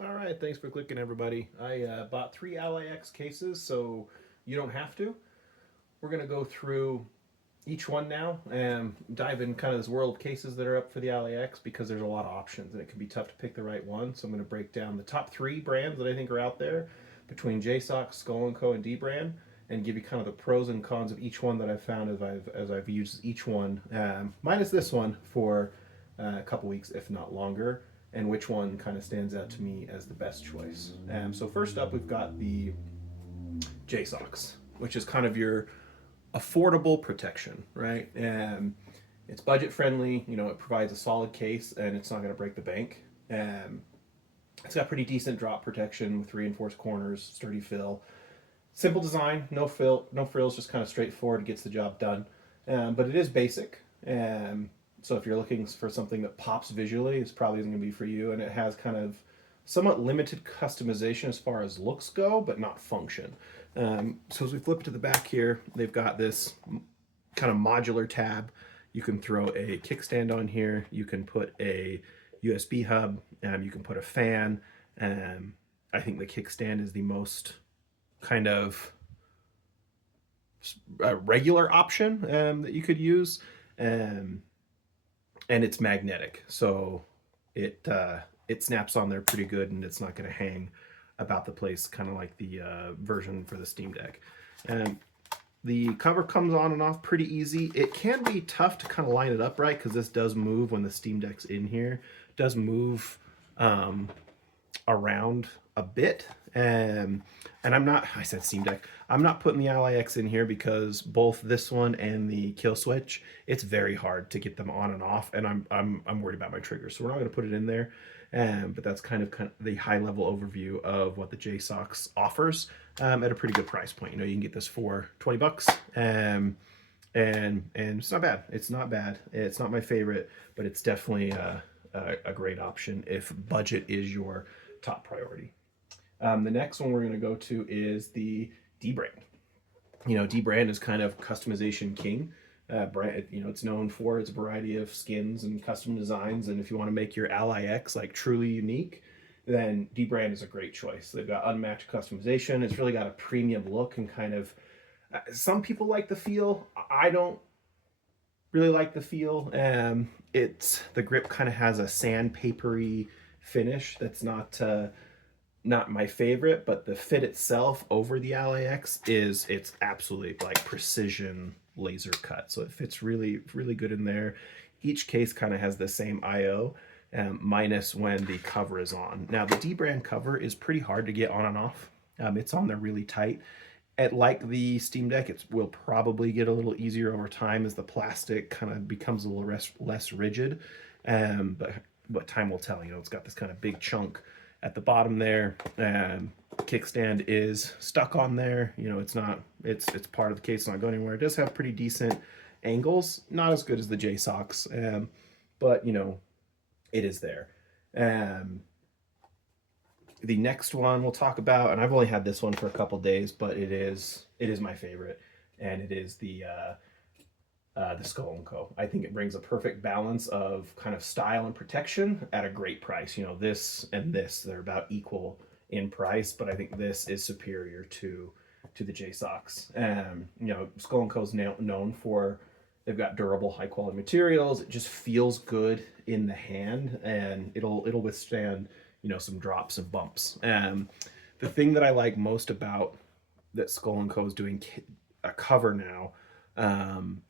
All right, thanks for clicking, everybody. I bought 3 LAX cases, so you don't have to. We're going to go through each one now and dive in kind of this world of cases that are up for the LAX because there's a lot of options and it can be tough to pick the right one. So I'm going to break down the top 3 brands that I think are out there between JSOC, Skull & Co., and dbrand and give you kind of the pros and cons of each one that I've found as I've used each one, minus this one for a couple weeks, if not longer, and which one kind of stands out to me as the best choice. So first up, we've got the JSOCs, which is kind of your affordable protection, right? It's budget friendly. You know, it provides a solid case, and it's not going to break the bank. It's got pretty decent drop protection with reinforced corners, sturdy fill, simple design, no frills, just kind of straightforward. Gets the job done, but it is basic. So if you're looking for something that pops visually, it's probably isn't going to be for you. And it has kind of somewhat limited customization as far as looks go, but not function. So as we flip to the back here, they've got this kind of modular tab. You can throw a kickstand on here. You can put a USB hub. You can put a fan. I think the kickstand is the most kind of regular option that you could use. And it's magnetic, so it snaps on there pretty good, and it's not going to hang about the place, kind of like the version for the Steam Deck. And the cover comes on and off pretty easy. It can be tough to kind of line it up right because this does move when the Steam Deck's in here. It does move around a bit. And I said Steam Deck. I'm not putting the LAX in here because both this one and the kill switch, it's very hard to get them on and off, and I'm worried about my triggers, so we're not going to put it in there. But that's kind of the high level overview of what the JSOCs offers at a pretty good price point. You know, you can get this for $20, and it's not bad. It's not bad. It's not my favorite, but it's definitely a great option if budget is your top priority. The next one we're going to go to is the dbrand. You know, dbrand is kind of customization king. It's known for its variety of skins and custom designs. And if you want to make your LAX like truly unique, then dbrand is a great choice. They've got unmatched customization. It's really got a premium look and kind of. Some people like the feel. I don't really like the feel. The grip kind of has a sandpapery finish that's not my favorite, but the fit itself over the LAX it's absolutely like precision laser cut. So it fits really, really good in there. Each case kind of has the same IO, minus when the cover is on. Now the dbrand cover is pretty hard to get on and off. It's on there really tight. Like the Steam Deck, it will probably get a little easier over time as the plastic kind of becomes a little less rigid. But time will tell. You know, it's got this kind of big chunk at the bottom there. Kickstand is stuck on there. You know, it's part of the case, not going anywhere. It does have pretty decent angles, not as good as the JSOCs, but you know, it is there. The next one we'll talk about, and I've only had this one for a couple days, but it is my favorite, and it is the Skull & Co. I think it brings a perfect balance of kind of style and protection at a great price. You know, this and this, they're about equal in price, but I think this is superior to the JSOCs. You know, Skull & Co. is known for, they've got durable, high quality materials. It just feels good in the hand, and it'll withstand, you know, some drops and bumps. The thing that I like most about that Skull & Co. is doing a cover now,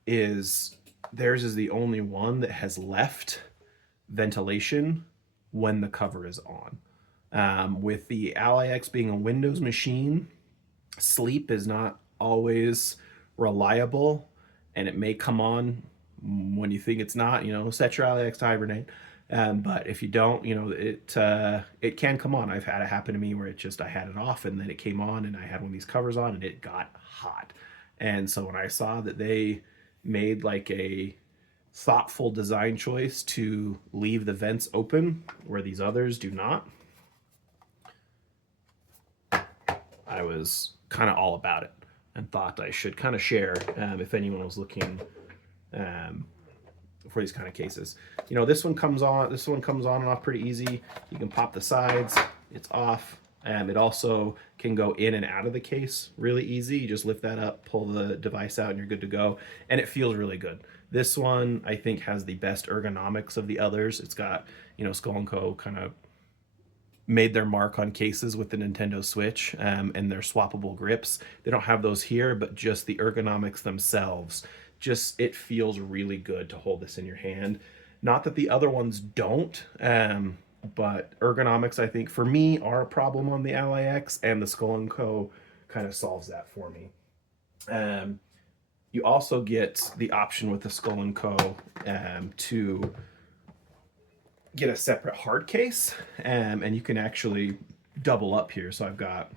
is theirs is the only one that has left ventilation when the cover is on. With the LAX being a Windows machine, sleep is not always reliable, and it may come on when you think it's not. You know, set your LAX to hibernate. But if you don't, you know, it can come on. I've had it happen to me where I had it off and then it came on, and I had one of these covers on and it got hot. And so when I saw that they made like a thoughtful design choice to leave the vents open where these others do not, I was kind of all about it and thought I should kind of share if anyone was looking for these kind of cases. You know, this one comes on and off pretty easy. You can pop the sides, it's off. It also can go in and out of the case really easy. You just lift that up, pull the device out, and you're good to go. And it feels really good. This one, I think, has the best ergonomics of the others. It's got, Skull & Co. kind of made their mark on cases with the Nintendo Switch, and their swappable grips. They don't have those here, but just the ergonomics themselves, just it feels really good to hold this in your hand. Not that the other ones don't, but ergonomics, I think, for me, are a problem on the Ally X, and the Skull & Co. kind of solves that for me. You also get the option with the Skull & Co. To get a separate hard case, and you can actually double up here. So I've got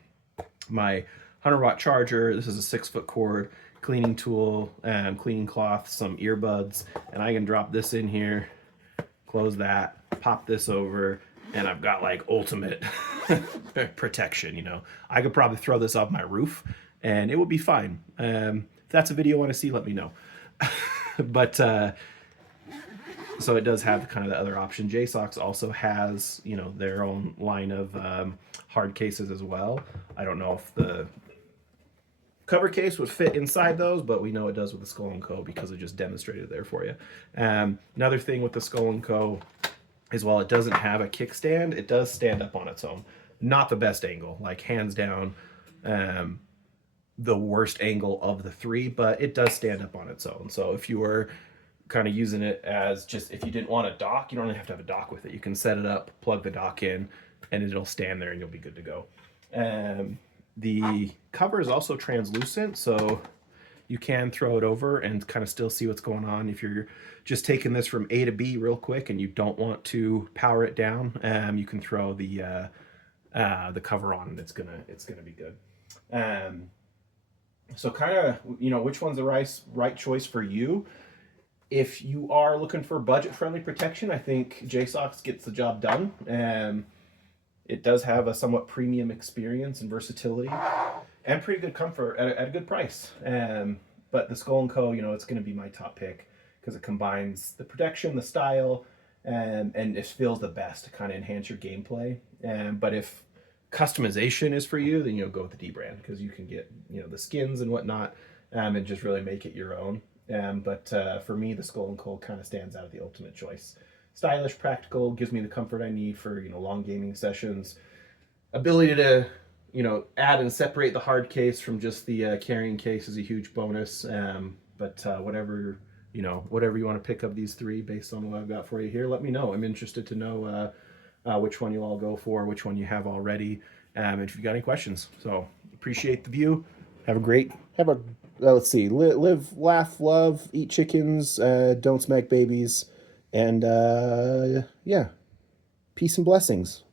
my 100-watt charger. This is a 6-foot cord, cleaning tool, cleaning cloth, some earbuds, and I can drop this in here, close that, pop this over, and I've got like ultimate protection. I could probably throw this off my roof and it would be fine. If that's a video you want to see, let me know. But so it does have kind of the other option. JSOX also has, their own line of hard cases as well. I don't know if the cover case would fit inside those, but we know it does with the Skull & Co. because it just demonstrated there for you. Another thing with the Skull & Co. is, while it doesn't have a kickstand, it does stand up on its own. Not the best angle, like hands down, the worst angle of the three, but it does stand up on its own. So if you were kind of using it as just, if you didn't want a dock, you don't even have to have a dock with it. You can set it up, plug the dock in, and it'll stand there and you'll be good to go. The cover is also translucent, so you can throw it over and kind of still see what's going on. If you're just taking this from A to B real quick and you don't want to power it down, you can throw the cover on and it's gonna be good. So kind of, which one's the right choice for you? If you are looking for budget-friendly protection, I think JSOX gets the job done. It does have a somewhat premium experience and versatility and pretty good comfort at a good price. But the Skull & Co., it's going to be my top pick because it combines the protection, the style, and it feels the best to kind of enhance your gameplay. But if customization is for you, then go with the dbrand because you can get the skins and whatnot, and just really make it your own. But for me, the Skull & Co. kind of stands out as the ultimate choice. Stylish, practical, gives me the comfort I need for long gaming sessions. Ability to add and separate the hard case from just the carrying case is a huge bonus. But whatever you want to pick of these three based on what I've got for you here, let me know. I'm interested to know which one you all go for, which one you have already, and if you've got any questions. So appreciate the view. Let's see, live, laugh, love, eat chickens, don't smack babies, and yeah, peace and blessings.